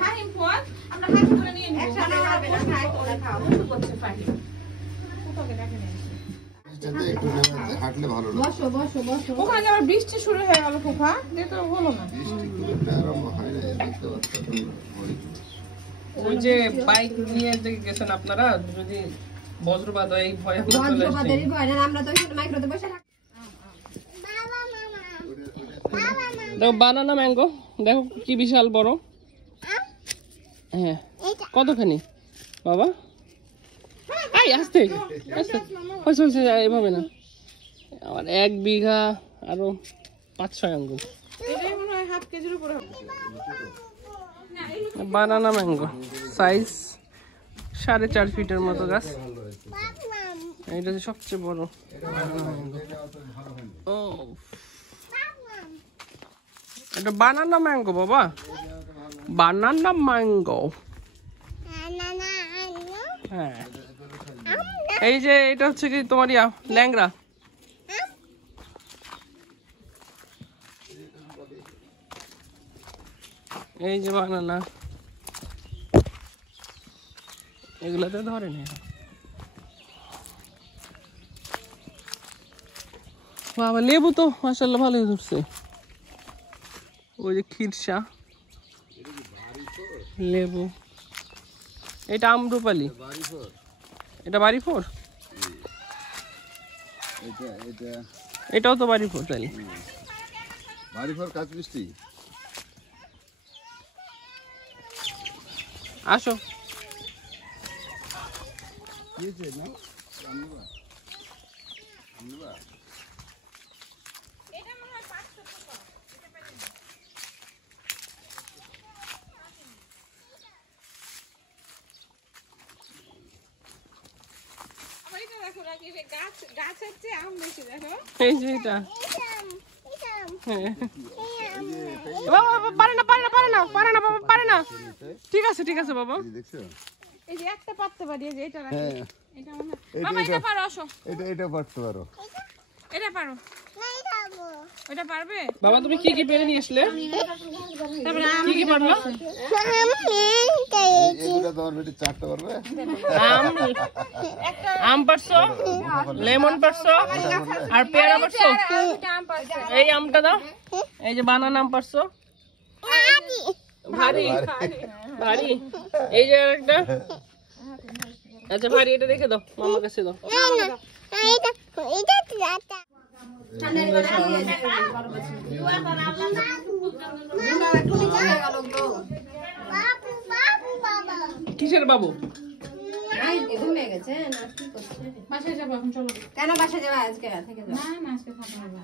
ফাহিম ফুয়াদ আমরা হাত ধরে নিয়ে নিব একসাথে যাবে না খাই করে খাও বন্ধু করছে ফাহিম ওকে দেখে নিয়ে যেতে একটু হাঁটলে ভালো লাগে বসো বসো বসো ওখানে আবার বৃষ্টি শুরু হয়ে গেল ফুফা যে তো হলো না বৃষ্টি খুব একটা আরম্ভ হয় না দেখতে পাচ্ছেন ওই যে বাইক নিয়ে যে গেছেন আপনারা যদি বজ্রপাত হয় এই ভয়ে চলে আসছে বজ্রপাতেরই ভয় না আমরা তো এখানে মাইক্রোতে বসে থাকি দেখো বানানা ম্যাঙ্গো দেখো কি বিশাল বড় হ্যাঁ কতখানি বাবা এই আস্তে আস্তে হয়েছে এভাবে না আমার 1 বিঘা আরো 5-6 আঙ্গুল এটাই মনে হয় হাফ কেজির উপরে হবে বানানা ম্যাঙ্গো সাইজ 4.5 ফিটের মতো গাছ এটা সবচেয়ে বড় ও এটা বানানা ম্যাঙ্গো বাবা বানানা ম্যাঙ্গো হ্যাঁ এই যে এটা হচ্ছে কি তোমার ল্যাংড়া এই যে বানানা এগুলাতে ধরে নি বাবা লেবু তো মাশাআল্লাহ ভালোই ধরছে ওই যে খিরসা লেবু এটা আমরুপালি এটা বাড়িফোর এটাও তো বাড়িফোর তাই বাড়িঘর কাজ মিষ্টি আসো গাছের চেয়ে আম বেশি দেখো এই যে এটা বাবা পারে না বাবা পারে না ঠিক আছে বাবা দেখছো এই যে একটা পারতে পারি এই যে এটা রাখি হ্যাঁ এটা মনে বাবা এটা পারো আসো এটা পারতে পারো এটা পারো এটা পারবে বাবা তুমি কি কি পেরে নিয়ে আসলে তারপরে কি পারলো এগুলা তোমার বেটি চারটা পারবে আম আম পারছো লেমন পারছো আর পেয়ারা পারছো এই আমটা দাও এই যে বানানা আম পারছো ভারী ভারী এই যে একটা আচ্ছা ভারী এটা রেখে দাও মামার কাছে দাও কিসের বাবু ঘুমিয়ে গেছে না কি করছে বাসায় যাবো এখন চলো কেন বাসা যাওয়া আজকে থেকে না আজকে থাকবো না